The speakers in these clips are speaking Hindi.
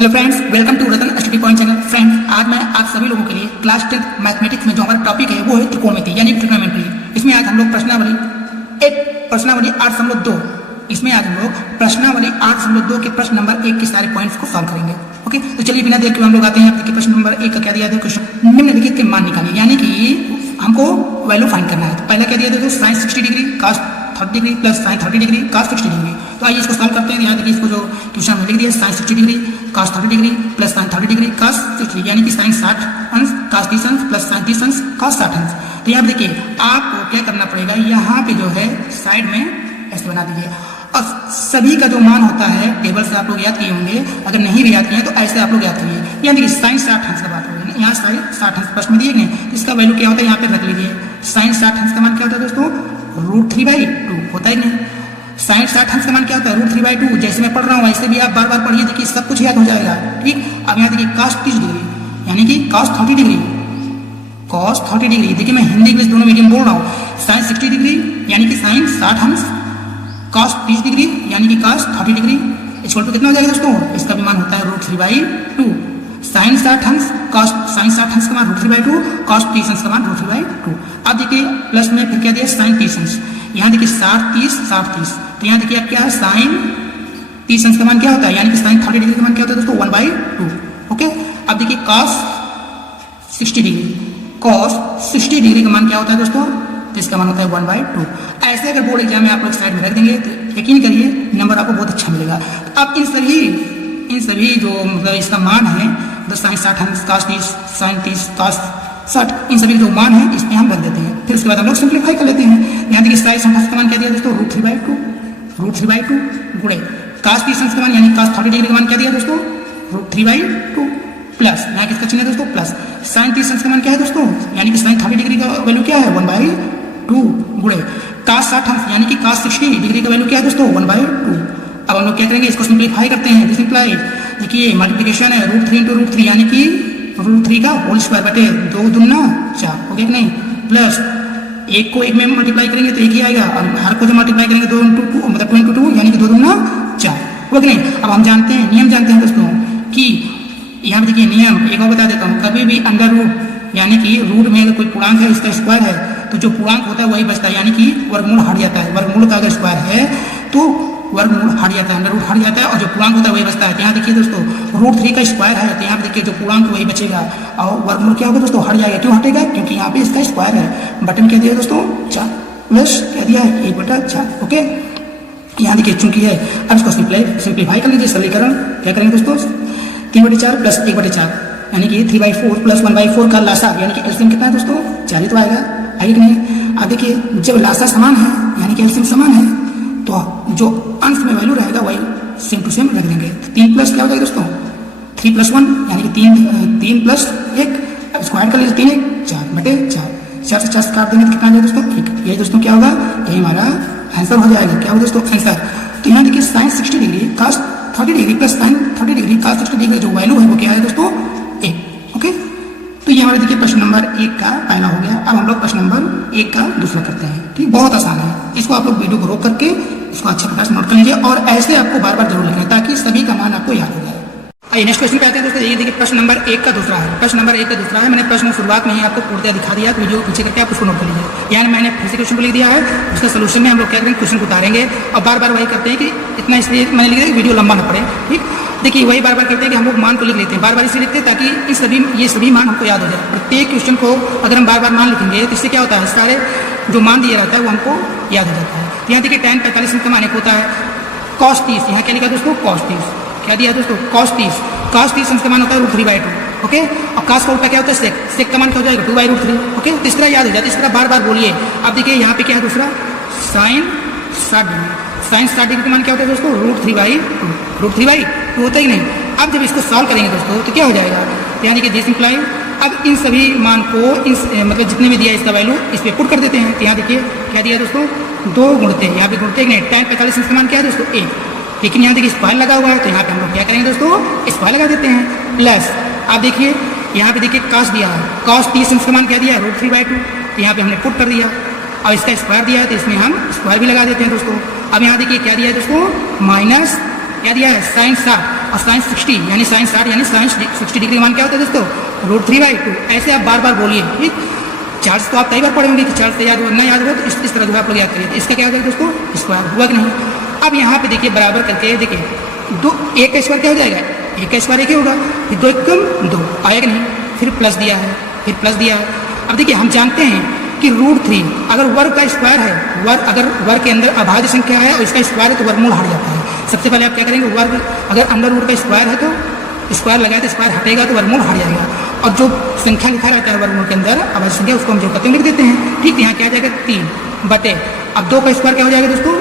Hello friends, welcome to Ratan study point channel. Friends, आज मैं आप सभी लोगों के लिए क्लास 10 मैथमेटिक्स में जो हमारा टॉपिक है वो है त्रिकोणमिति यानी ट्रिग्नोमेट्री। इसमें आज हम लोग प्रश्नावली 8.2 इसमें आज हम लोग प्रश्नावली 8.2 के प्रश्न नंबर 1 के सारे पॉइंट्स को सॉल्व करेंगे। ओके, तो चलिए बिना देर के हम लोग आते हैं। देखिए प्रश्न नंबर 1 का क्या दिया है, क्वेश्चन निम्नलिखित के मान निकालिए, यानी कि हमको वैल्यू फाइंड करना है। तो पहला क्या दिया है, sine 60 degree cos 30 degree plus sine 30 degree cos 60 degree. तो आइए इसको सॉल्व करते हैं। यहाँ देखिए इसको जो क्वेश्चन में लिख दिया sine 60 degree cos 30 degree plus sine 30 degree cos 60 degree, यानी कि साइन 60 अंश cos 30 अंश प्लस साइन 30 अंश cos 60 अंश। तो यहाँ देखिए आपको क्या करना पड़ेगा, यहाँ पे जो है साइड में ऐसे बना दीजिए और सभी का जो मान होता है टेबल से आप लोग याद किए होंगे। अगर नहीं भी याद किए तो ऐसे आप लोग याद करिए। यहाँ देखिए साइन 60 अंश का बात हो रही है, यहाँ साइन 60 अंश प्रश्न में दिए गए, इसका वैल्यू क्या होता है यहाँ पे रख लीजिए। साइन 60 अंश का मान क्या होता है दोस्तों, √3/2 होता है नहीं। साइन 60 अंश का मान क्या होता है, √3/2। जैसे मैं पढ़ रहा हूँ वैसे भी आप बार बार पढ़िए, देखिए सब कुछ याद हो जाएगा। ठीक, अब यहाँ देखिए cos 30 डिग्री यानी कि cos 30 डिग्री, cos 30 डिग्री। देखिए मैं हिंदी इंग्लिश दोनों मीडियम बोल रहा हूँ। साइन 60 डिग्री यानी कि साइन 60 अंश cos 30 डिग्री यानी कि cos 30 डिग्री इक्वल टू कितना हो जाएगा दोस्तों, इसका भी मान होता है √3/2। साइन 60 अंश cos साइन 60 अंश का मान √3/2, cos 30 अंश का मान √3/2। अब देखिए प्लस में फिर क्या दिया साइन 30 अंश, यहाँ देखिए 60 30। तो यहाँ देखिए अब क्या है, साइन 30 अंश का मान क्या होता है, यानी कि साइन 30 डिग्री का मान क्या होता है दोस्तों, 1/2। ओके, अब देखिए cos 60 डिग्री का मान क्या होता है दोस्तों, तो इसका मान होता है 1/2। ऐसे अगर बोर्ड एग्जाम में आप लोग साइड में रख देंगे तो यकीन करिए नंबर आपको बहुत अच्छा मिलेगा। तो अब इन सभी जो मतलब इसका मान है, तो साइन 60 अंश cos 30 साइन 30 cos 60, इन सभी जो मान है इसमें हम रख देते हैं। फिर उसके बाद हम लोग सिंप्लीफाई कर लेते हैं। यहाँ देखिए साइन 60 का मान क्या दिया दोस्तों, √3/2 गुणे cos 30 अंश का मान यानी cos 30 डिग्री का मान क्या दिया दोस्तों, √3/2 प्लस यहाँ किसका चिन्ह है दोस्तों, प्लस साइन 30 अंश का मान क्या है दोस्तों, यानी कि साइन 30 डिग्री का वैल्यू क्या है, 1/2 गुणे cos 60 अंश यानी कि cos 60 डिग्री का वैल्यू क्या है दोस्तों, 1/2। अब हम लोग क्या करेंगे, इसको सिंप्लीफाई करते हैं। सिंप्लाई देखिए मल्टीप्लिकेशन है √3 × √3 यानी कि √3 का होल स्क्वायर बटे 2 दूना 4 हो गया कि नहीं, प्लस एक को एक में मल्टीप्लाई करेंगे तो एक ही आएगा और हर को जो मल्टीप्लाई करेंगे 2 × 2 मतलब 2 × 2 यानी कि 2 दूना 4 हो गया नहीं। अब हम जानते हैं, नियम जानते हैं दोस्तों कि यहाँ देखिए नियम एक और बता देता हूँ, कभी भी अंडर रूट यानी कि रूट में अगर कोई पूर्णांक है इसका स्क्वायर है तो जो पूर्णांक होता है वही बचता है, यानी कि वर्गमूल हट जाता है। वर्गमूल का अगर स्क्वायर है तो वर्गमूल हट जाता है, अंडर रूट हट जाता है और जो पूर्णांक होता है वही बचता है। तो यहाँ देखिए दोस्तों √3 का स्क्वायर है तो यहाँ पे देखिए जो पूर्णांक वही बचेगा और वर्गमूल क्या होगा दोस्तों, हट जाएगा। क्यों हटेगा, क्योंकि यहाँ पे इसका स्क्वायर है। बटन क्या दिया दोस्तों, 4 प्लस क्या दिया है 1/4। ओके, यहाँ देखिए चूंकि है, अब इसको सिंप्लीफाई कर लीजिए, सरलीकरण क्या करेंगे दोस्तों, 3/4 प्लस 1/4 यानी कि 3/4 प्लस 1/4 का लासा यानी कि एलसीएम कितना है दोस्तों, 4 ही तो आएगा कि नहीं। अब देखिए जब लासा समान है यानी कि एलसीएम समान है तो जो अंश में वैल्यू रहेगा वही सेम टू सेम रख देंगे। 3 प्लस क्या हो जाएगा दोस्तों, 3 + 1 यानी कि 3 + 1। अब स्क्वायर कर लीजिए, 3 × 4 4 से 4 काट देंगे तो कितना आ जाएगा दोस्तों, 1। यही दोस्तों क्या होगा, यही हमारा आंसर हो जाएगा। क्या होगा दोस्तों आंसर, तो यहाँ देखिए sine 60 degree cos 30 degree plus sine 30 degree cos 60 degree जो वैल्यू है वो क्या है दोस्तों, 1। ओके, तो ये हमारे देखिए प्रश्न नंबर 1 का पहला हो गया। अब हम लोग प्रश्न नंबर 1 का दूसरा करते हैं। ठीक, बहुत आसान है, इसको आप लोग वीडियो को रोक करके इसको अच्छा प्रकार से नोट कर लीजिए और ऐसे आपको बार बार जरूर लिखना है ताकि सभी का मान आपको याद हो जाए। आइए नेक्स्ट क्वेश्चन पे आते हैं दोस्तों। ये देखिए प्रश्न नंबर 1 का दूसरा है। प्रश्न नंबर 1 का दूसरा है, मैंने प्रश्न शुरुआत में ही आपको पूर्णतः दिखा दिया, तो वीडियो पीछे करके आप उसको नोट कर लीजिए। यानी मैंने फिर से क्वेश्चन को लिख दिया है, उसका सोल्यूशन में हम लोग क्या करेंगे, क्वेश्चन को उतारेंगे और बार बार वही करते हैं कि इतना इसलिए मैंने लिख दिया कि वीडियो लंबा ना पड़े। ठीक, देखिए वही बार बार करते हैं कि हम लोग मान को लिख लेते हैं, बार बार इसलिए लिखते हैं ताकि ये सभी मान हमको याद हो जाए। प्रत्येक क्वेश्चन को अगर हम बार बार मान लिखेंगे तो इससे क्या होता है, सारे जो मान दिया रहता है वो हमको याद हो जाता है। तो यहाँ देखिए tan 45 का मान एक होता है cos 30, यहाँ क्या लिखा दोस्तों, cos 30 क्या दिया दोस्तों, cos 30 अंश का मान होता है √3/2। ओके, और cos का उल्टा क्या होता है, sec का मान क्या हो जाएगा, 2/√3। ओके, तीसरा याद हो जाता है, तीसरा बार बार बोलिए। अब देखिए यहाँ पे क्या है दूसरा, साइन 60 डिग्री का मान क्या होता है दोस्तों, √3/2 होता ही नहीं। अब जब इसको सॉल्व करेंगे दोस्तों तो क्या हो जाएगा, यहाँ देखिए सिंप्लाई। अब इन सभी मान को मतलब जितने भी दिया इसका वैल्यू इस पर पुट कर देते हैं। तो यहाँ देखिए क्या दिया दोस्तों, 2 गुणते, यहाँ पे गुणते नहीं, tan 45 का मान क्या है दोस्तों, 1। लेकिन यहाँ देखिए स्क्वायर लगा हुआ है तो यहाँ पे हम लोग क्या करेंगे दोस्तों, स्क्वायर लगा देते हैं। प्लस आप देखिए यहाँ पे देखिए cos दिया है, cos 30 का मान क्या दिया है, √3/2। तो यहाँ पे हमने पुट कर दिया और इसका स्क्वायर दिया है तो इसमें हम स्क्वायर भी लगा देते हैं दोस्तों। अब यहाँ देखिए क्या दिया है दोस्तों, माइनस क्या दिया है, साइन 60 और साइन 60 यानी साइन 60 यानी साइन 60 डिग्री का मान क्या होता है दोस्तों, √3/2। ऐसे आप बार बार बोलिए, ठीक। चार्ज तो आप कई बार पढ़े होंगे कि चार्ज से याद हो, ना याद हो तो इस तरह जो है आप लोग याद करिए। इसका क्या हो जाएगा दोस्तों, स्क्वायर हुआ कि नहीं। अब यहाँ पे देखिए बराबर करके देखिए, दो एक का स्क्वायर क्या हो जाएगा, एक का स्क्वायर एक ही होगा, फिर 2 एकम 2 आएगा नहीं, फिर प्लस दिया है, फिर प्लस दिया है। अब देखिए हम जानते हैं कि √3 अगर वर्ग का स्क्वायर है, अगर वर्ग के अंदर अभाज्य संख्या है और इसका स्क्वायर है तो वर्गमूल हट जाता है। सबसे पहले आप क्या करेंगे, वर्ग अगर अंडर रूट का स्क्वायर है तो स्क्वायर लगाए तो स्क्वायर हटेगा तो वर्गमूल हट जाएगा, और जो संख्या लिखा रहता है वर्गमूल के अंदर अभाज्य संख्या उसको हम जो करते हैं लिख देते हैं, ठीक। यहाँ क्या आ जाएगा 3/, अब 2 का स्क्वायर क्या हो जाएगा दोस्तों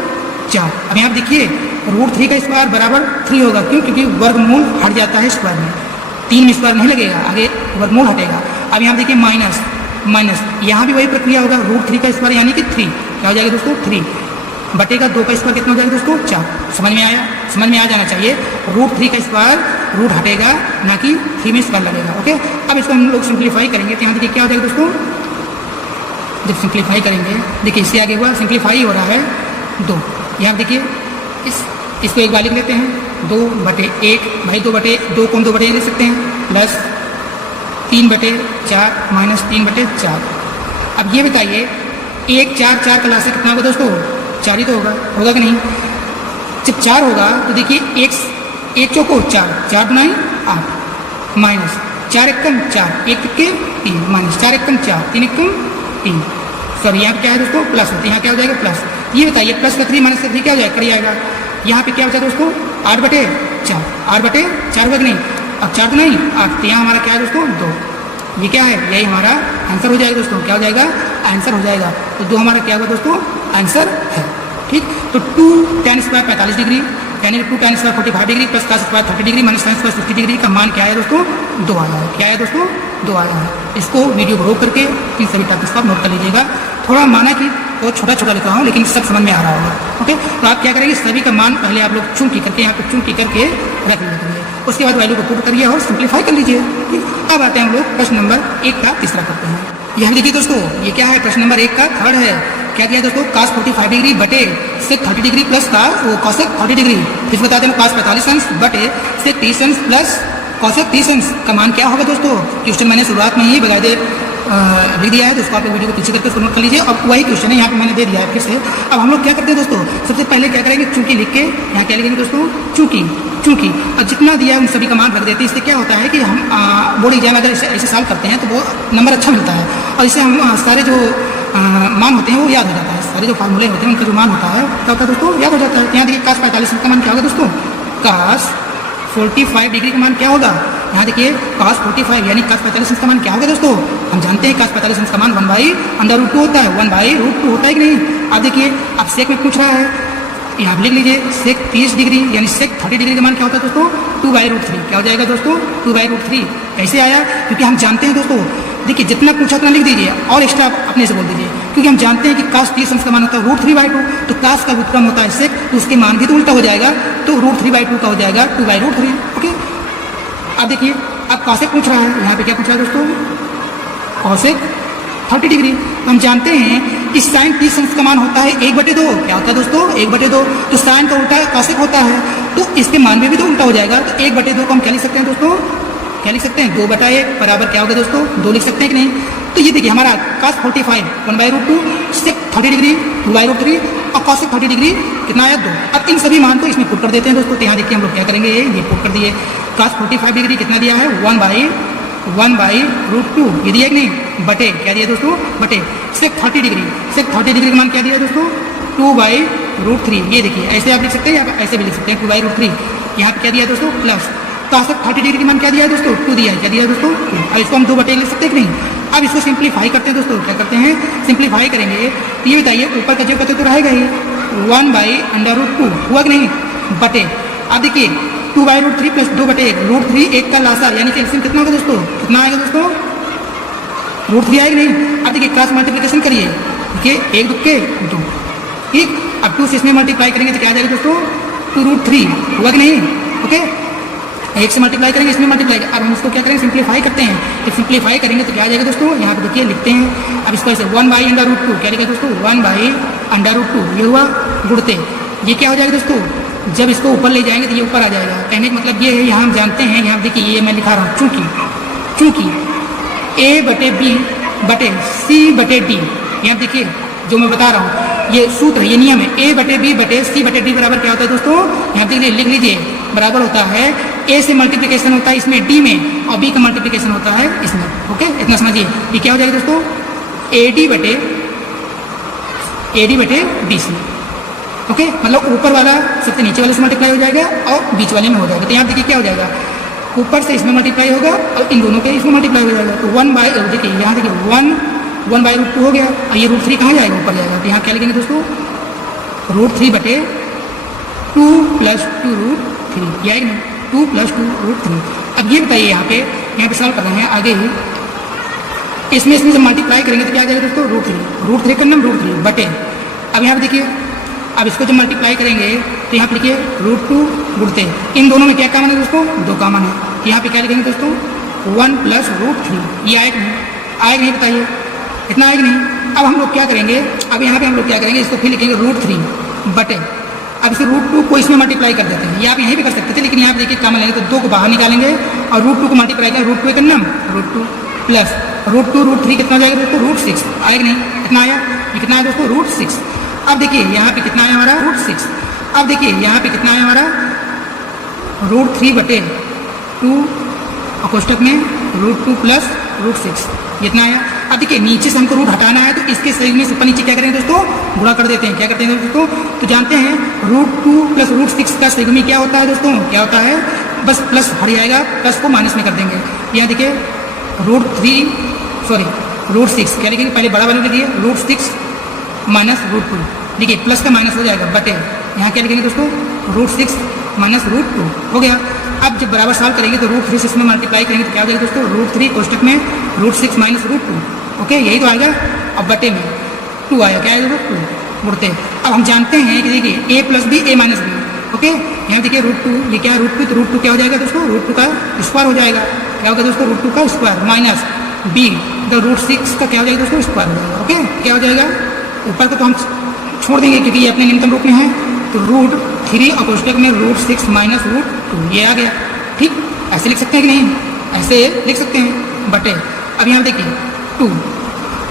4। अब यहाँ देखिए √3 का स्क्वायर बराबर 3 होगा, क्यों, क्योंकि वर्गमूल हट जाता है स्क्वायर में, 3 में स्क्वायर नहीं लगेगा, आगे वर्गमूल हटेगा। अब यहाँ देखिए माइनस यहाँ भी वही प्रक्रिया होगा, √3 का स्क्वायर यानी कि 3 क्या हो जाएगा दोस्तों 3/, 2 का स्क्वायर कितना हो जाएगा दोस्तों 4। समझ में आया, समझ में आ जाना चाहिए। √3 का स्क्वायर रूट हटेगा, ना कि 3 में स्क्वायर लगेगा, ओके। अब इसको हम लोग सिंप्लीफाई करेंगे तो यहाँ देखिए क्या हो जाएगा दोस्तों, जब सिंप्लीफाई करेंगे देखिए इससे आगे हुआ सिंप्लीफाई हो रहा है 2। यहाँ देखिए इसको एक बार लिख लेते हैं 2/1 भाई 2/2 को हम 2/1 लिख सकते हैं, प्लस 3/4 माइनस 3/4। अब ये बताइए 1 4 4 का लासा कितना होगा दोस्तों, 4 ही तो होगा कि नहीं। जब 4 होगा तो देखिए एक चौको 4 4 बनाए 8 माइनस 4 एकम 4 1 के 3 माइनस 4 एकम 4 3 एकम 3, सॉरी यहाँ क्या है दोस्तों प्लस होती है, यहाँ क्या हो जाएगा प्लस। ये बताइए प्लस का 3 माइनस का 3 क्या हो जाएगा, कट जाएगा। यहाँ पे क्या बचा दोस्तों 8/4 8/4 होगा कि नहीं। अब 4 नहीं 8, तो यहाँ हमारा क्या है दोस्तों 2, ये क्या है, यही हमारा आंसर हो जाएगा दोस्तों, क्या हो जाएगा आंसर हो जाएगा। तो 2 हमारा क्या होगा दोस्तों आंसर है, ठीक। तो 2 tan स्क्वायर 45 डिग्री यानी 2 tan square 45 degree plus cos square 30 degree minus sin square 60 degree का मान क्या है दोस्तों 2 आया है। क्या है दोस्तों 2 आया है। इसको वीडियो को रोक करके इन सभी टॉपिक्स को आप नोट कर लीजिएगा। थोड़ा माना कि बहुत छोटा छोटा लिख रहा हूँ लेकिन सब समझ में आ रहा होगा, ओके। तो आप क्या करेंगे, सभी का मान पहले आप लोग चुन करके यहाँ पर चुन करके रख लीजिए, उसके बाद वैल्यू को पुट करिए और सिंप्लीफाई कर लीजिए, ठीक। अब आते हैं हम लोग प्रश्न नंबर 1 का तीसरा करते हैं। यहाँ देखिए दोस्तों ये क्या है, प्रश्न नंबर 1 का थर्ड है। क्या दिया दोस्तों, cos 45 डिग्री बटे sec 30 degree plus cosec 30 degree, फिर बताते हैं cos 45 बटे sec 30 प्लस cosec 30 का मान क्या होगा दोस्तों। क्वेश्चन मैंने शुरुआत में ही बकायदे लिख दिया है, तो उसको आप वीडियो को पीछे करके उसको नोट कर लीजिए। अब वही क्वेश्चन है यहाँ पे मैंने दे दिया है फिर से। अब हम लोग क्या करते हैं दोस्तों, सबसे पहले क्या करेंगे, चूंकि लिख के यहाँ क्या लिखेंगे दोस्तों चूंकि अब जितना दिया है उन सभी का मान रख देते हैं। इससे क्या होता है कि हम बोर्ड एग्जाम अगर ऐसे सॉल्व करते हैं तो वो नंबर अच्छा मिलता है, और इससे हम सारे जो मान होते हैं वो याद हो जाता है, सारे जो फार्मूले होते हैं उनका जो मान होता है क्या होता है दोस्तों याद हो जाता है। यहाँ देखिए cos 45 का मान क्या होगा दोस्तों, cos 45 डिग्री का मान क्या होगा, यहाँ देखिए cos 45 यानी cos 45 का मान क्या होगा दोस्तों। हम जानते हैं cos 45 का मान 1/√2 होता है, 1/√2 होता है कि नहीं। अब देखिए अब सेक में पूछ रहा है, यहाँ पर लिख लीजिए sec 30 डिग्री यानी sec 30 डिग्री का मान क्या होता है दोस्तों 2/√3। क्या हो जाएगा दोस्तों 2/√3। कैसे आया, क्योंकि हम जानते हैं दोस्तों, देखिए जितना पूछा उतना लिख दीजिए और एक्स्ट्रा अपने से बोल दीजिए, क्योंकि हम जानते हैं कि cos 30 का मान होता है √3/2, तो cos का व्युत्क्रम होता है sec, तो उसके मान भी तो उल्टा हो जाएगा, तो √3/2 का हो जाएगा 2/√3, ओके। अब देखिए अब cosec पूछ रहा है, यहाँ पे क्या पूछ रहा है दोस्तों cosec 30 डिग्री। तो हम जानते हैं कि sin 30 का मान होता है 1/2, क्या होता है दोस्तों 1/2, तो sin का उल्टा cosec होता है, तो इसके मान में भी तो उल्टा हो जाएगा, तो 1/2 को हम क्या लिख सकते हैं दोस्तों, क्या लिख सकते हैं 2/1 बराबर क्या होगा दोस्तों 2 लिख सकते हैं कि नहीं। तो ये देखिए हमारा cos 45 1/√2, sec 30 डिग्री 2/√3 और cosec 30 डिग्री कितना आया 2। अब इन सभी मान को इसमें पुट कर देते हैं दोस्तों। तो यहाँ देखिए हम लोग क्या करेंगे, ये पुट कर दिए, cos 45 डिग्री कितना दिया है 1/√2 ये दिया कि नहीं, बटे क्या दिया दोस्तों बटे sec 30 डिग्री का मान क्या दिया दोस्तों 2/√3। ये देखिए ऐसे आप लिख सकते हैं या ऐसे भी लिख सकते हैं 2/√3। यहाँ पे क्या दिया दोस्तों प्लस cosec 30 डिग्री का मान क्या दिया है दोस्तों 2 दिया है, क्या दिया है दोस्तों 2। अब इसको हम 2/1 लिख सकते हैं कि नहीं। अब इसको सिंप्लीफाई करते हैं दोस्तों, क्या करते हैं सिंप्लीफाई करेंगे, तो ये बताइए ऊपर का जो कहते तो रहेगा ही 1/√2 हुआ कि नहीं बटे, अब देखिए 2/√3 प्लस 2/1 √3 1 का लासा यानी कि एलसीएम कितना होगा दोस्तों, कितना आएगा दोस्तों √3 आएगा नहीं। अब देखिए क्रॉस मल्टीप्लिकेशन करिए, देखिए 1 2 2, ठीक। अब 2 से इसमें मल्टीप्लाई करेंगे तो क्या आ जाएगा दोस्तों 2√3 हुआ कि नहीं, ओके। 1 से मल्टीप्लाई करेंगे इसमें मल्टीप्लाई, अब हम इसको क्या करेंगे सिंप्लीफाई करते हैं। तो सिंप्लीफाई करेंगे तो क्या आ जाएगा दोस्तों, यहाँ पे देखिए लिखते हैं, अब इसको ऐसे 1/√2 क्या लिखा दोस्तों 1/√2 ये हुआ गुणते, ये क्या हो जाएगा दोस्तों जब इसको ऊपर ले जाएंगे तो ये ऊपर आ जाएगा। कहने का मतलब ये है, यहाँ हम जानते हैं, यहाँ देखिए ये मैं लिखा रहा हूँ, चूंकि A बटे B बटे C बटे D, यहाँ देखिए जो मैं बता रहा हूँ ये सूत्र है, ये नियम है, A बटे B बटे C बटे D बराबर क्या होता है दोस्तों, यहाँ देखिए लिख लीजिए, बराबर होता है A से मल्टीप्लिकेशन होता है इसमें D में और B का मल्टीप्लिकेशन होता है इसमें। ओके, इतना समझिए। ये क्या हो जाएगा दोस्तों, AD बटे BC। ओके, मतलब ऊपर वाला सबसे नीचे वाले से मल्टीप्लाई हो जाएगा और बीच वाले में हो जाएगा। तो यहाँ देखिए क्या हो जाएगा, ऊपर से इसमें मल्टीप्लाई होगा और इन दोनों के इसमें मल्टीप्लाई हो जाएगा। तो 1/, देखिए यहाँ देखिए 1/√2 हो गया और ये √3 कहाँ जाएगा, ऊपर जाएगा। तो यहाँ क्या लिखेंगे दोस्तों, √3 बटे 2 + 2√3, ये आएगा 2 + 2√3। अब ये बताइए यहाँ पे सॉल्व कर रहे हैं आगे ही, इसमें जब मल्टीप्लाई करेंगे तो क्या आ जाएगा दोस्तों, √3 का नाम √3 बटे, अब यहाँ पे देखिए, अब इसको जब मल्टीप्लाई करेंगे तो यहाँ पे लिखिए √2 गुणते, इन दोनों में क्या कॉमन है दोस्तों, 2 कॉमन है। तो यहाँ पे क्या लिखेंगे दोस्तों, 1 + √3, ये आएगा नहीं बताइए, इतना आएगा नहीं। अब हम लोग क्या करेंगे, अब यहाँ पे हम लोग क्या करेंगे, इसको फिर लिखेंगे √3 बटे, अब इसे √2 को इसमें मल्टीप्लाई कर देते हैं, ये आप यहीं पे कर सकते थे, लेकिन यहाँ पे देखिए कॉमन लेंगे तो 2 को बाहर निकालेंगे और √2 को मल्टीप्लाई करेंगे, √2 का नाम √2 प्लस √2 कितना हो जाएगा दोस्तों, √6 आएगा नहीं, कितना आया, ये कितना है दोस्तों, √6। अब देखिए यहाँ पे कितना आया हमारा, √6। अब देखिए यहाँ पे कितना आया हमारा, √3 बटे 2 और कोष्टक में √2 प्लस √6, इतना आया। अब देखिए नीचे से हमको रूट हटाना है तो इसके सही में ऊपर नीचे क्या करेंगे दोस्तों, गुणा कर देते हैं। क्या करते हैं दोस्तों, तो जानते हैं √2 प्लस √6 का सही क्या होता है दोस्तों, क्या होता है, बस प्लस हट जाएगा, प्लस को माइनस में कर देंगे। यहाँ देखिए √6 क्या लिखेंगे, पहले बड़ा वाले लिखिए, √6 माइनस √2, देखिए प्लस का माइनस हो जाएगा बटे, यहाँ क्या लिखेंगे दोस्तों, √6 माइनस √2 हो गया। अब जब बराबर सॉल्व करेंगे तो √3 से इसमें मल्टीप्लाई करेंगे तो क्या हो जाएगा दोस्तों, √3 कोष्टक में √6 माइनस √2, ओके यही तो आएगा। अब बटे में 2 आया, क्या आएगा 2 गुणते। अब हम जानते हैं कि देखिए a + b a - b, okay यहाँ देखिए √2, ये क्या है √2, तो √2 क्या हो जाएगा दोस्तों, √2 का स्क्वायर हो जाएगा, क्या होगा दोस्तों, √2 का स्क्वायर माइनस b तो √6 का क्या हो जाएगा दोस्तों, स्क्वायर हो जाएगा। ओके क्या हो जाएगा, ऊपर को तो हम छोड़ देंगे क्योंकि ये अपने न्यूनतम रूप में है, तो √3 और कोष्टक में √6 माइनस √2, ये आ गया। ठीक, ऐसे लिख सकते हैं कि नहीं, ऐसे लिख सकते हैं बटे। अब यहाँ देखिए 2,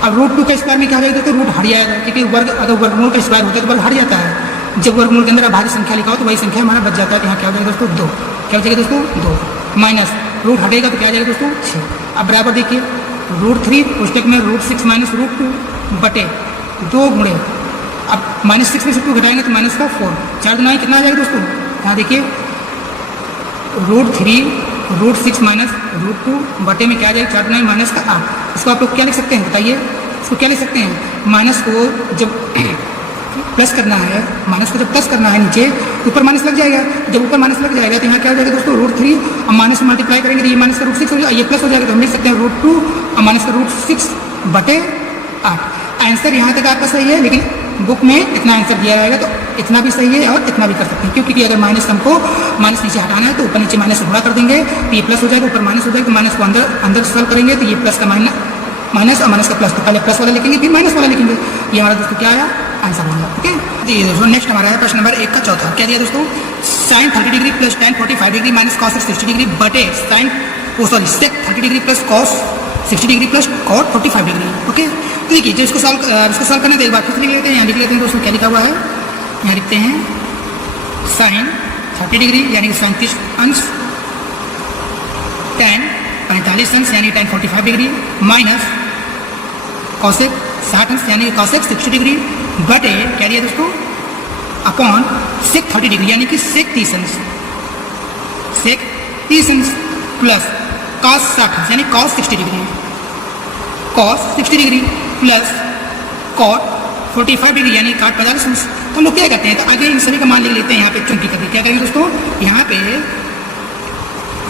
अब √2 का स्क्वायर में क्या हो जाएगा तो रूट हट जाएगा, क्योंकि वर्ग अगर वर्गमूल का स्क्वायर होता है तो वर्ग हट जाता है। जब वर्गमूल के अंदर अभाज्य संख्या लिखा हो तो वही संख्या हमारा बच जाता है। तो यहाँ क्या हो जाएगा दोस्तों, 2, क्या हो जाएगा दोस्तों, 2 माइनस रूट हटेगा तो क्या आ जाएगा दोस्तों, 6। अब बराबर देखिए √3 कोष्टक में √6 माइनस √2 बटे 2 गुणे, अब -6 में से 2 घटाएंगे तो माइनस का 4, 4 गुना कितना आ जाएगा दोस्तों, यहाँ देखिए √6 माइनस √2 बटे में क्या आ जाएगा, 4 गुना माइनस का 8। इसको आप लोग क्या लिख सकते हैं बताइए, इसको क्या लिख सकते हैं, माइनस को जब प्लस करना है, माइनस को जब प्लस करना है नीचे तो ऊपर माइनस लग जाएगा, जब ऊपर माइनस लग जाएगा तो यहाँ क्या हो जाएगा दोस्तों, √3 और माइनस में मल्टीप्लाई करेंगे तो ये माइनस का √6 हो जाएगा, ये प्लस हो जाएगा, तो हम लिख सकते हैं √2 और माइनस का √6 बटे 8। आंसर यहाँ तक आपका सही है, लेकिन बुक में इतना आंसर दिया रहेगा तो इतना भी सही है और इतना भी कर सकते हैं, क्योंकि अगर माइनस हमको माइनस नीचे हटाना है तो ऊपर नीचे माइनस गुणा कर देंगे तो ये प्लस हो जाएगा, ऊपर माइनस हो जाएगा, तो माइनस को अंदर सॉल्व करेंगे तो ये प्लस का माइनस और माइनस का प्लस, तो पहले प्लस वाला लिखेंगे फिर माइनस वाला लिखेंगे। ये हमारा दोस्तों क्या आया, आंसर बन गया। ओके जी दोस्तों, नेक्स्ट हमारा है प्रश्न नंबर 1 का चौथा। क्या दिया दोस्तों, sin 30 degree plus tan 45 degree minus cos 60 degree बटे sec 30 degree plus cos 60 degree plus cot 45 degree. Okay तो देखिए जो इसको सॉल्व करना तो एक बार फिर लिख लेते हैं। यहाँ लिख लेते हैं दोस्तों, क्या लिखा हुआ है, यहाँ लिखते हैं sin 30 डिग्री यानी कि 37 अंश, tan 45 अंश यानी tan 45 डिग्री माइनस cosec 60 अंश यानी cosec 60 डिग्री बटे क्या दिया दोस्तों, अपॉन sec 30 डिग्री यानी कि sec 30 अंश, sec 30 अंश प्लस cos 60 यानी cos 60 degree, cos 60 degree plus cot 45 degree यानी cot 45 अंश। तो हम लोग क्या करते हैं, तो आगे इन सभी का मान लिख लेते हैं यहाँ पे चुंकी करके। क्या करेंगे दोस्तों, यहाँ पे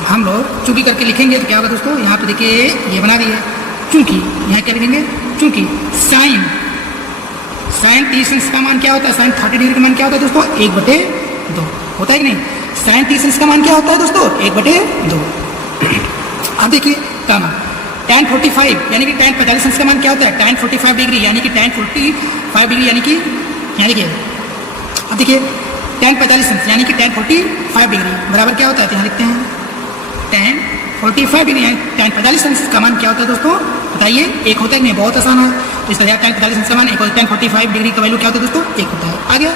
हम लोग चुंकी करके लिखेंगे तो क्या होगा दोस्तों, यहाँ पे देखिए ये बना दिए चूंकि, यहाँ क्या लिखेंगे चूंकि sin 30 अंश का मान क्या होता है, sin 30 डिग्री का मान क्या होता है दोस्तों, 1/2 होता है कि नहीं। sin 30 अंश का मान क्या होता है दोस्तों, 1/2। अब देखिए क्या मान tan 45 यानी कि tan 45 अंश का मान क्या होता है, tan 45 डिग्री यानी कि tan 45 डिग्री यानी कि यहाँ देखिए, अब देखिए tan 45 अंश यानी कि tan 45 डिग्री बराबर क्या होता है, तो यहाँ लिखते हैं tan 45 डिग्री यानी tan 45 अंश का मान क्या होता है दोस्तों, बताइए, एक होता है कि नहीं, बहुत आसान है। तो इस तरह tan 45 अंश का मान एक होता है, tan 45 डिग्री का वैल्यू क्या होता है दोस्तों, एक होता है। आ गया।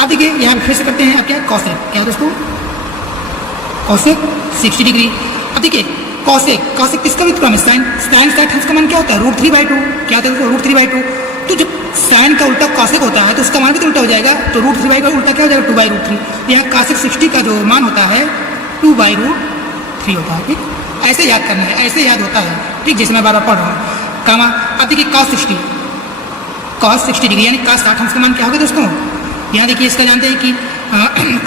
अब देखिए यहाँ फिर से करते हैं, अब क्या कॉसेक, क्या है दोस्तों, कॉसेक 60 डिग्री। अब देखिए कॉसेक किसका व्युत्क्रम है, साइन 60 अंश का मान क्या होता है, √3/2, क्या होता है दोस्तों, √3/2। तो जब साइन का उल्टा कॉसेक होता है तो उसका मान भी तो उल्टा हो जाएगा, तो √3 का उल्टा क्या हो जाएगा, 2/√3। यहाँ कॉसेक 60 का जो मान होता है 2/√3 होता है। ठीक, ऐसे याद करना है, ऐसे याद होता है, ठीक, जैसे मैं बार बार पढ़ रहा हूँ। कामा अब देखिए cos 60 डिग्री यानी cos 60 अंश का मान क्या होगा दोस्तों, यहाँ देखिए इसका जानते हैं कि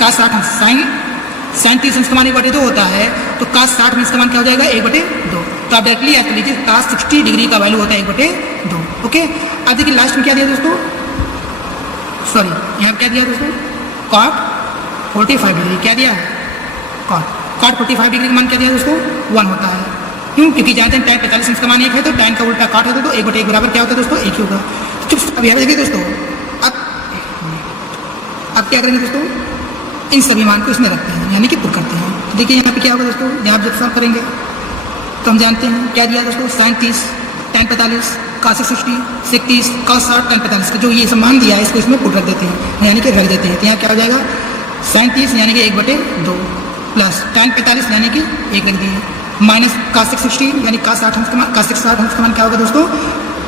cos 60 अंश साइन 30 अंश का मान 1/2 होता है, तो cos 60 अंश का मान क्या हो जाएगा, 1/2। तो आप डायरेक्टली याद कर लीजिए cos 60 डिग्री का वैल्यू होता है 1/2। ओके, अब देखिए लास्ट में क्या दिया दोस्तों, सॉरी यहाँ क्या दिया दोस्तों, cot 45 डिग्री, क्या दिया है, cot 45 डिग्री का मान क्या दिया दोस्तों, 1 होता है। क्यों, क्योंकि जानते हैं tan 45 अंश का मान 1 है, तो tan का उल्टा cot है तो 1/1 बराबर क्या होता है दोस्तों, 1 ही होगा। अब यहाँ देखिए दोस्तों, अब क्या करेंगे दोस्तों, इन सभी मान को इसमें रखते हैं यानी कि पुट करते हैं। तो देखिए यहाँ पे क्या होगा दोस्तों, यहाँ जब सॉल्व करेंगे तो हम जानते हैं क्या दिया दोस्तों, sin 30 tan 45 cos 60 sec 30 cos 60 tan 45 का जो ये सब मान दिया है इसको इसमें पुट रख देते हैं यानी कि रख देते हैं। तो यहाँ क्या हो जाएगा, sin 30 यानी कि 1/2 प्लस tan 45 यानी कि 1 रख दिए, माइनस cos 60 यानी cos 60 अंश का मान, cos 60 अंश का मान क्या होगा दोस्तों,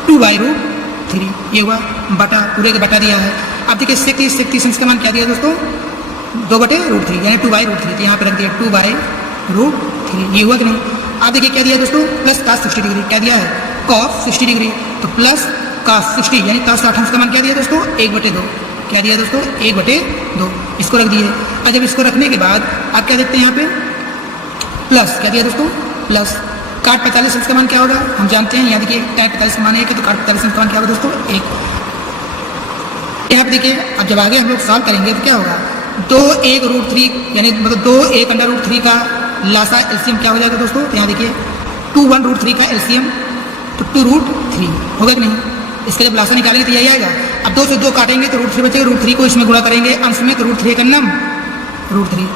2/√3, ये हुआ बटा, पूरे का बटा दिया है। अब देखिए sec 30 अंश का मान क्या दिया दोस्तों, 2/√3 यानी 2/√3, तो यहाँ पे रख दिया 2/√3, ये हुआ कि नहीं। अब देखिए क्या दिया दोस्तों, प्लस cos 60 डिग्री, क्या दिया है, cos 60 डिग्री, तो प्लस cos 60 यानी cos 60 अंश का मान क्या दिया दोस्तों, 1/2, क्या दिया दोस्तों, 1/2, इसको रख दिए। और जब इसको रखने के बाद आप क्या देखते हैं यहाँ पे, प्लस क्या दिया दोस्तों, प्लस cot 45 अंश का मान क्या होगा, हम जानते हैं, यहाँ देखिए tan 45 का मान 1 है, तो cot 45 अंश का मान क्या होगा दोस्तों, 1। यहाँ पे देखिए अब जब आगे हम लोग सॉल्व करेंगे तो क्या होगा, 2 1 √3 यानी मतलब 2 1 √3 का लासा एलसीएम क्या हो जाएगा दोस्तों, तो यहाँ देखिए 2 1 √3 का एलसीएम तो 2√3 होगा कि नहीं, इसका जब लासा निकालेंगे तो यही आएगा। अब 2 से 2 काटेंगे तो √3 बचेगा, √3 को इसमें गुणा करेंगे अंश में, तो √3 का नाम √3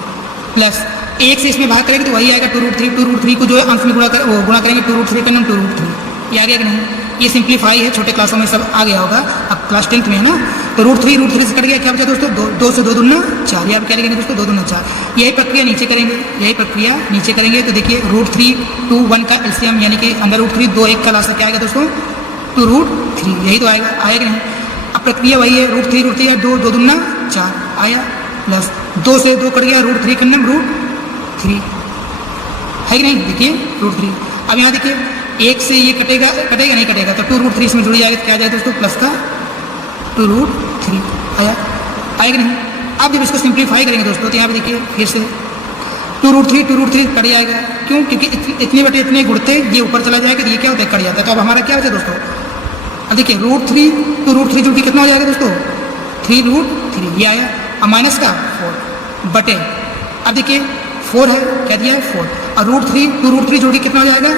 प्लस 1 से इसमें भाग करेंगे तो वही आएगा 2√3 को जो है अंश में गुणा करेंगे 2√3 का नाम 2√3, ये आ गया कि नहीं। ये सिंप्लीफाई है, छोटे क्लासों में सब आ गया होगा, अब क्लास 10th में है ना। तो √3 से कट गया, क्या बचा दोस्तों, 2 से 2 दूना 4, ये आप क्या लिखेंगे दोस्तों, 2 दूना 4। यही प्रक्रिया नीचे करेंगे, तो देखिए √3 2 1 का एलसीएम यानी कि अंदर √3 2 1 का लासा क्या आएगा दोस्तों, 2√3, यही तो आएगा कि नहीं। अब प्रक्रिया वही है, √3 2 दूना 4 आया, प्लस 2 से 2 कट गया, √3 का नाम √3 है कि नहीं, देखिए √3। अब यहाँ देखिए 1 से ये कटेगा नहीं कटेगा, तो 2√3 इसमें जुड़ जाएगा, क्या आ जाएगा दोस्तों, प्लस का 2√3 आया कि नहीं। अब जब इसको सिंप्लीफाई करेंगे दोस्तों तो यहाँ पे देखिए फिर से 2√3 कट जाएगा, क्यों, क्योंकि इतने बटे इतने गुड़ते ये ऊपर चला जाएगा, तो ये क्या होता है, कट जाता है। तो अब हमारा क्या होता है दोस्तों, अब देखिए √3 जुड़ के कितना हो जाएगा दोस्तों, 3√3, ये आया। अब माइनस का 4 बटे, अब देखिए 4 है, क्या दिया है 4, और √3 जोड़ के कितना हो जाएगा,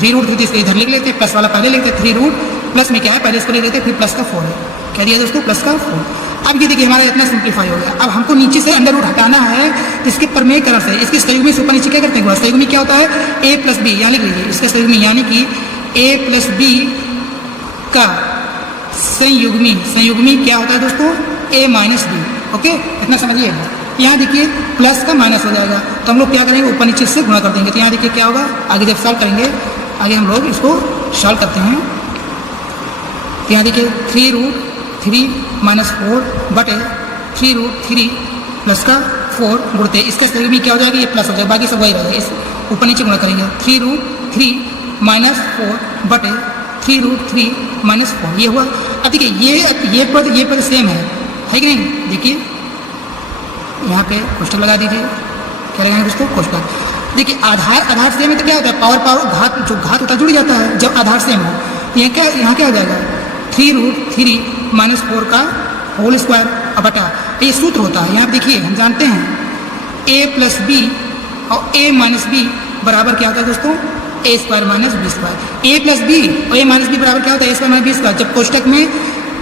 3√3, इसको इधर लिख लेते हैं, प्लस वाला पहले लिखते हैं, 3 प्लस में क्या है, पहले इसको लिख लेते हैं, फिर प्लस का 4 है, क्या दिया दोस्तों, प्लस का 4। अब ये देखिए हमारा इतना सिंप्लीफाई हो गया। अब हमको नीचे से अंडर रूट हटाना है, तो इसके प्रमेयकरण से, इसके संयुग्मी से ऊपर नीचे क्या करते हैं, संयुग्मी क्या होता है, a + b, यहाँ लिख लीजिए, इसका संयुग्मी यानी कि a + b का संयुग्मी क्या होता है दोस्तों, a - b। ओके, इतना समझिए। यहाँ देखिए प्लस का माइनस हो जाएगा, तो हम लोग क्या करेंगे, ऊपर नीचे से गुणा कर देंगे। तो यहाँ देखिए क्या होगा, आगे जब सॉल्व करेंगे, आगे हम लोग इसको सॉल्व करते हैं। तो यहाँ देखिए 3√3 - 4 बटे 3√3 प्लस का 4 गुणते, इसका संयुग्मी क्या हो जाएगा, ये प्लस हो जाएगा, बाकी सब वही रहेगा, इस ऊपर नीचे गुणा करेंगे। 3√3 - 4 बटे 3√3 - 4, ये हुआ। अब देखिए ये पद सेम है कि नहीं, देखिए यहाँ पे क्वेश्चन लगा दीजिए, क्या लगाएंगे दोस्तों, क्वेश्चन। देखिए आधार सेम है तो क्या होता है, पावर घात होता है जुड़ जाता है जब आधार सेम हो। यहाँ क्या हो जाएगा, 3√3 - 4 का होल स्क्वायर अब बटा, ये सूत्र होता है। यहाँ पे देखिए हम जानते हैं a + b और a - b बराबर क्या होता है दोस्तों, a² - b²। a + b और a - b बराबर क्या होता है, a² - b²। जब कोष्टक में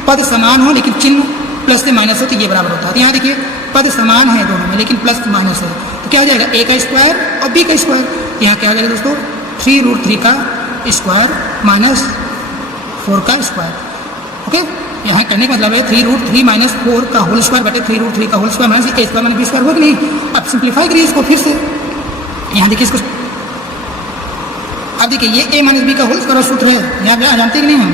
पद समान हो लेकिन चिन्ह प्लस से माइनस हो तो ये बराबर होता है। तो यहाँ देखिए पद समान है दोनों में, लेकिन प्लस माइनस है, तो क्या हो जाएगा a का स्क्वायर और b का स्क्वायर। यहाँ क्या हो जाएगा दोस्तों 3√3 का स्क्वायर माइनस 4 का स्क्वायर। ओके, यहाँ करने का मतलब है 3√3 माइनस 4 का होल स्क्वायर बटे 3√3 का whole square minus a square minus b square हो कि नहीं। अब सिंप्लीफाई करिए इसको फिर से, यहाँ देखिए इसको, अब देखिए ये a माइनस बी का होल स्क्वायर सूत्र है, यहाँ पे जानते कि नहीं हम,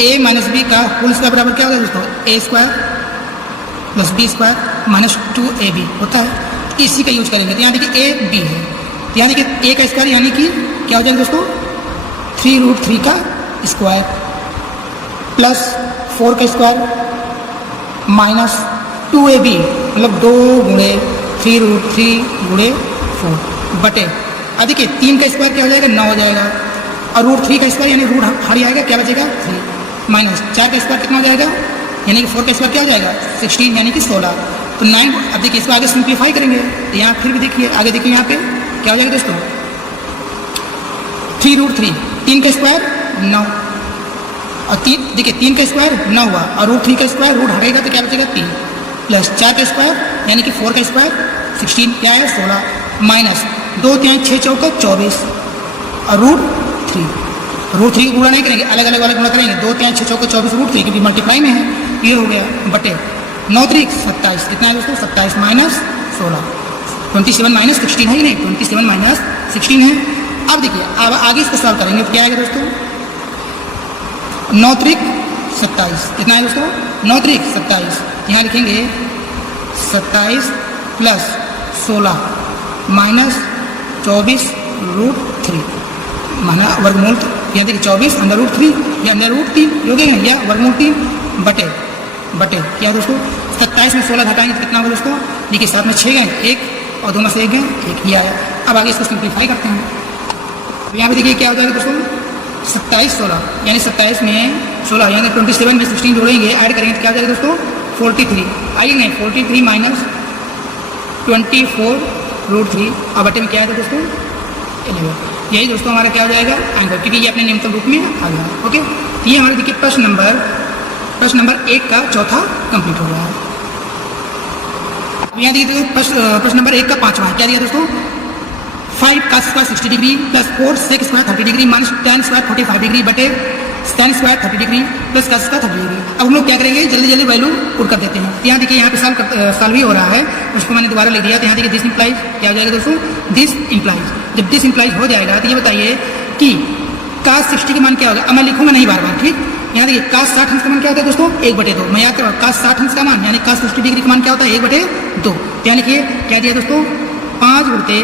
a माइनस बी का होल स्क्वायर बराबर क्या होगा दोस्तों a square plus B square minus 2ab होता है। इसी का यूज करेंगे, तो यहाँ देखिए a b है, तो यहाँ देखिए a का स्क्वायर यानी कि क्या हो जाएगा दोस्तों 3√3 का स्क्वायर प्लस 4 का स्क्वायर माइनस 2ab मतलब 2 गुणे 3√3 गुणे 4 बटे, अब देखिए 3 का स्क्वायर क्या हो जाएगा 9 हो जाएगा, और √3 का स्क्वायर यानी रूट हट जाएगा, क्या बचेगा 3 माइनस 4 का स्क्वायर कितना हो जाएगा यानी कि 4 का स्क्वायर क्या हो जाएगा 16 यानी कि 16, तो 9। अब देखिए इसको आगे सिंप्लीफाई करेंगे, तो यहाँ फिर भी देखिए आगे देखिए यहाँ पे क्या हो जाएगा दोस्तों 3√3, 3 का स्क्वायर 9 और 3, देखिए 3 का स्क्वायर 9 हुआ और √3 का स्क्वायर रूट हटेगा तो क्या बचेगा 3 प्लस 4 का स्क्वायर यानी कि 4 का स्क्वायर 16 क्या है 16 माइनस 2 3 6 चौका 24 और √3 गुणा नहीं करेंगे, अलग अलग वाला गुणा करेंगे, 2 3 6 चौका 24 √3 क्योंकि मल्टीप्लाई में है, ये हो गया बटे 9 3 27 कितना है दोस्तों 27 माइनस 16, 27 माइनस 16 है कि नहीं, 27 माइनस 16 है। अब देखिए अब आगे इसको सॉल्व करेंगे तो क्या आएगा दोस्तों 9 3 27 कितना है दोस्तों 9 3 27, यहाँ लिखेंगे 27 प्लस 16 माइनस 24 √3 माना वर्गमूल, यहाँ देखिए 24 अंदर √3 या अंदर √3 हो गया या वर्गमूल 3 बटे क्या दोस्तों 27 में 16 घटाएंगे तो कितना होगा दोस्तों, देखिए 7 में 6 गए 1 और 2 में से 1 गए 1 ही आया। अब आगे इसको सिंप्लीफाई करते हैं, तो यहाँ पे देखिए क्या हो जाएगा दोस्तों 27 16 यानी 27 में 16 यानी 27 में 16 जोड़ेंगे ऐड करेंगे तो क्या हो जाएगा दोस्तों 43, आइए नहीं 43 माइनस 24 √3 और बटे में क्या है दोस्तों 11, यही दोस्तों हमारा क्या हो जाएगा आंसर, क्योंकि ये अपने न्यूनतम रूप में आ गया। ओके, तो ये हमारे देखिए प्रश्न नंबर 1 का चौथा कंप्लीट हो गया है। यहाँ देखिए प्रश्न नंबर 1 का 5वां है, क्या दिया दोस्तों 5 का square 60 degree plus 4 sec square 30 degree minus tan square 45 degree बटे tan square 30 degree plus cos square 30 degree. अब हम लोग क्या करेंगे जल्दी वैल्यू पुट कर देते हैं, तो यहाँ देखिए यहाँ पे सॉल्व ही हो रहा है, उसको मैंने दोबारा लिख दिया, तो यहाँ देखिए दिस इंप्लाइज क्या हो जाएगा दोस्तों दिस इंप्लाइज, जब दिस इंप्लाइज हो जाएगा तो ये बताइए कि cos 60 का मान क्या होगा, अब मैं लिखूंगा नहीं बार ठीक, यहाँ देखिए cos 60 अंश का मान क्या होता है दोस्तों 1/2, मैं याद करूँ cos 60 अंश का मान यानी cos 60 डिग्री का मान क्या होता है 1/2, तो यहाँ लिखिए क्या दिया दोस्तों 5 गुणते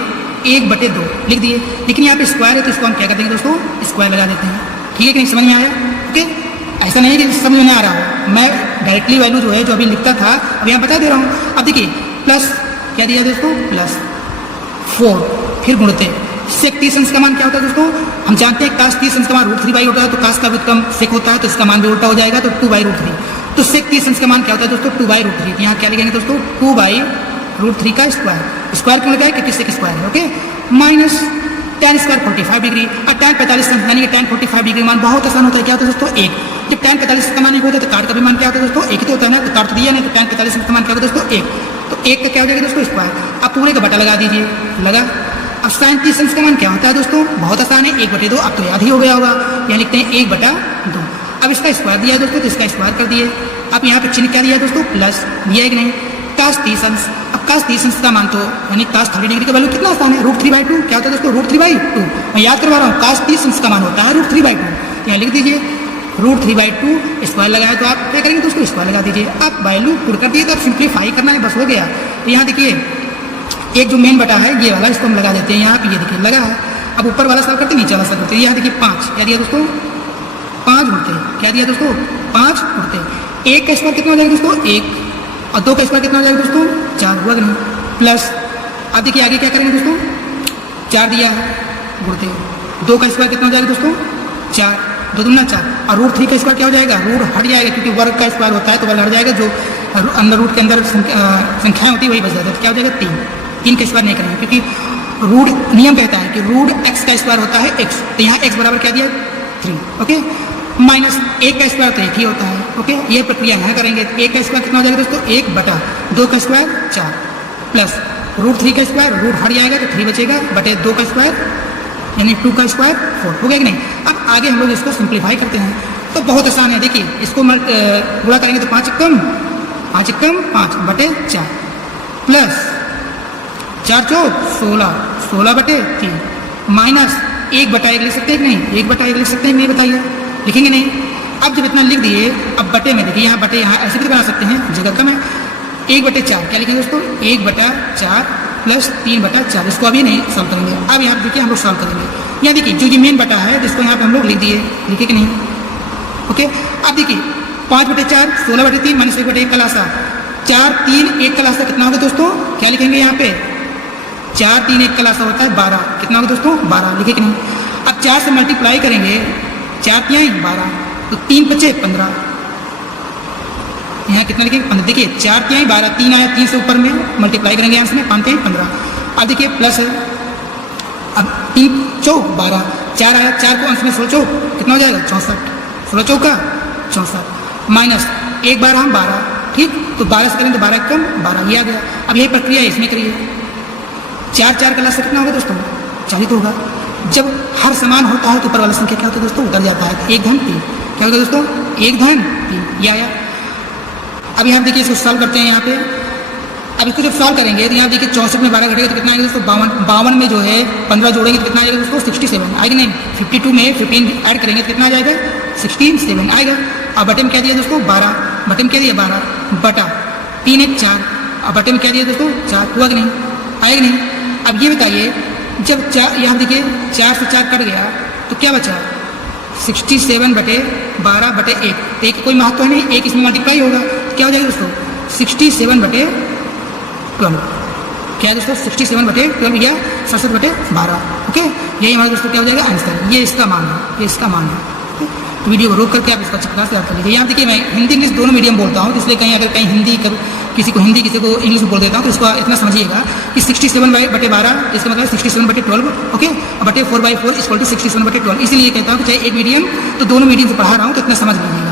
1/2 लिख दिए, लेकिन यहाँ पे स्क्वायर है तो इसको हम क्या कर देंगे दोस्तों स्क्वायर लगा देते हैं, ठीक है कि नहीं, समझ में आया। ओके, ऐसा नहीं है कि समझ में नहीं आ रहा हो, मैं डायरेक्टली वैल्यू जो है जो अभी लिखता था अब यहाँ बता दे रहा हूँ। अब देखिए प्लस क्या दिया दोस्तों प्लस 4 फिर गुणते सेक 30 अंश का मान क्या होता है दोस्तों, हम जानते हैं cos 30 अंश का मान √3 होता है, तो cos का व्युत्क्रम सेक होता है तो इसका मान भी उल्टा हो जाएगा तो 2/√3, तो सेक 30 अंश का मान क्या होता है दोस्तों 2/√3, यहाँ क्या लिखेंगे दोस्तों 2/√3 का स्क्वायर क्यों लगाए क्योंकि सेक स्क्वायर है। Okay, minus tan square 45 degree और tan 45 अंश यानी कि tan 45 डिग्री मान बहुत आसान होता है, क्या होता है दोस्तों 1, जब tan 45 का मान 1 होता है तो काट का भी मान क्या होता है दोस्तों 1 ही तो होता है ना, तो काट दिया नहीं तो tan 45 का मान क्या होता है दोस्तों 1, तो 1 का क्या हो जाएगा दोस्तों स्क्वायर, अब पूरे का बटा लगा दीजिए, लगा। अब sin 30 अंश का मान क्या होता है दोस्तों बहुत आसान है 1/2, अब तो याद ही हो गया होगा, यहाँ लिखते हैं 1/2, अब इसका स्क्वायर दिया है दोस्तों तो इसका स्क्वायर कर दिए, अब यहाँ पे चिन्ह क्या दिया है दोस्तों प्लस दिया है कि नहीं, cos 30 अंश, अब cos 30 अंश का मान तो यानी cos 30 डिग्री का वैल्यू कितना आसान है √3/2, क्या होता है दोस्तों √3/2, मैं याद करवा रहा हूँ cos 30 अंश का मान होता है √3/2, यहाँ लिख दीजिए √3/2 स्क्वायर लगाया तो आप क्या करेंगे दोस्तों स्क्वायर लगा दीजिए, अब वैल्यू पुट कर दिए तो अब सिंप्लीफाई करना है बस हो गया। तो यहाँ देखिए एक जो मेन बटा है ये वाला इसको हम लगा देते हैं, यहाँ पे ये देखिए लगा है, अब ऊपर वाला सॉल्व करते नीचे वाला सॉल्व करते हैं, यहाँ देखिए 5 क्या दिया दोस्तों 5 उड़ते, क्या दिया दोस्तों 5 उड़ते, 1 का स्क्वायर कितना हो जाएगा दोस्तों 1 और 2 का स्क्वायर कितना हो जाएगा दोस्तों 4 हुआ कि नहीं, प्लस अब देखिए आगे क्या करेंगे दोस्तों 4 दिया है गुणते 2 का स्क्वायर कितना हो जाएगा दोस्तों 4 2 दूना 4 और √3 का स्क्वायर क्या हो जाएगा रूट हट जाएगा क्योंकि वर्ग का स्क्वायर होता है तो वर्ग हट जाएगा, जो अंदर रूट के अंदर संख्याएं होती है वही बच जाता है, तो क्या हो जाएगा 3 का स्क्वायर नहीं करेंगे क्योंकि रूट नियम कहता है कि √x का स्क्वायर होता है x, तो यहाँ x बराबर क्या दिया 3। ओके, माइनस 1 का स्क्वायर तो 1 ही होता है। ओके, ये प्रक्रिया यहाँ करेंगे। 1 का स्क्वायर कितना हो जाएगा दोस्तों, 1 बटा 2 का स्क्वायर 4 प्लस √3 का स्क्वायर, रूट हट जाएगा तो 3 बचेगा, बटे 2 का स्क्वायर यानी 2 का स्क्वायर 4 हो गया कि नहीं। अब आगे हम लोग इसको सिंप्लीफाई करते हैं तो बहुत आसान है। देखिए इसको गुणा करेंगे तो 5 एकम 5 बटे 4 प्लस 4 चौक 16, 16 बटे 3 माइनस 1 बटा 1 लिख सकते हैं कि नहीं, 1 बटा 1 लिख सकते हैं नहीं, बताइए लिखेंगे नहीं। अब जब इतना लिख दिए, अब बटे में देखिए यहाँ बटे यहाँ ऐसे भी बना सकते हैं, जगह कम है। 1 बटे 4 क्या लिखेंगे दोस्तों, 1 बटा 4 प्लस 3 बटा 4, इसको अभी नहीं सॉल्व करेंगे। अब यहाँ देखिए हम लोग सॉल्व करेंगे। यहाँ देखिए जो ये मेन बटा है जिसको यहाँ पे हम लोग लिख दिए, लिखे कि नहीं। ओके, अब देखिए 5 बटे 4 16 बटे 3 माइनस 1 बटे 1 का लासा, 4 3 1 का लासा कितना होगा दोस्तों, क्या लिखेंगे यहाँ पे 4 3 1 का लासा होता है 12, कितना होगा दोस्तों 12, लिखे कि नहीं। अब 4 से मल्टीप्लाई करेंगे, 4 3 12 तो 3 बचे 15, यहाँ कितना लिखेंगे 15। देखिए 4 3 12, 3 आया 3 से ऊपर में मल्टीप्लाई करेंगे यहाँ से 5 3 15। अब देखिए प्लस है, अब 3 चौक 12, 4 आया 4 को अंश में 16 चौक कितना हो जाएगा 64, 16 चौका 64 माइनस 1 12 हम 12, ठीक तो 12 से करेंगे तो 12 कम 12 ये आ गया। अब यही प्रक्रिया इसमें करिए, 4 4 का लासा कितना होगा दोस्तों 40 होगा। जब हर समान होता है तो ऊपर वाला संख्या क्या होता है दोस्तों उतर जाता है, 1 धन 3 क्या होगा दोस्तों 1 धन 3 ये आया। अभी हम देखिए इसको सॉल्व करते हैं यहाँ पे। अब इसको जब सॉल्व करेंगे तो यहाँ देखिए 64 में 12 घटेगा तो कितना आएगा दोस्तों 52 में जो है 15 जोड़ेंगे तो कितना आएगा दोस्तों 67 आएगा नहीं। 52 में 15 ऐड करेंगे तो कितना आ जाएगा 67 आएगा। अब बटे में क्या दिया दोस्तों 12, बटे में क्या दिया 12 बटा 3 1 4, अब बटे में क्या दिया दोस्तों 4, हुआ कि नहीं, आएगा नहीं। अब ये बताइए जब यहाँ देखिए 4 से 4 कट गया तो क्या बचा 67 बटे 12 बटे 1, तो एक कोई महत्व है नहीं, एक इसमें मल्टीप्लाई होगा तो क्या हो जाएगा दोस्तों 67 बटे 12, क्या है दोस्तों 67 बटे 12 या 67 बटे 12। ओके, यही हमारा दोस्तों क्या हो जाएगा आंसर, ये इसका मान है, ये इसका मान है। तो वीडियो को रोक करके आप इसका क्लास तैयार कर लीजिए। यहाँ देखिए मैं हिंदी इंग्लिश दोनों मीडियम बोलता हूँ, इसलिए कहीं अगर कहीं हिंदी किसी को हिंदी किसी को इंग्लिश बोल देता हूँ तो इसको इतना समझिएगा कि 67 बटे 12 इसका मतलब 67 बटे 12, ओके, बटे 4/4 = 67 बटे 12। इसलिए कहता हूँ कि चाहे एक मीडियम तो दोनों मीडियम से पढ़ा रहा हूँ तो इतना समझ लीजिएगा।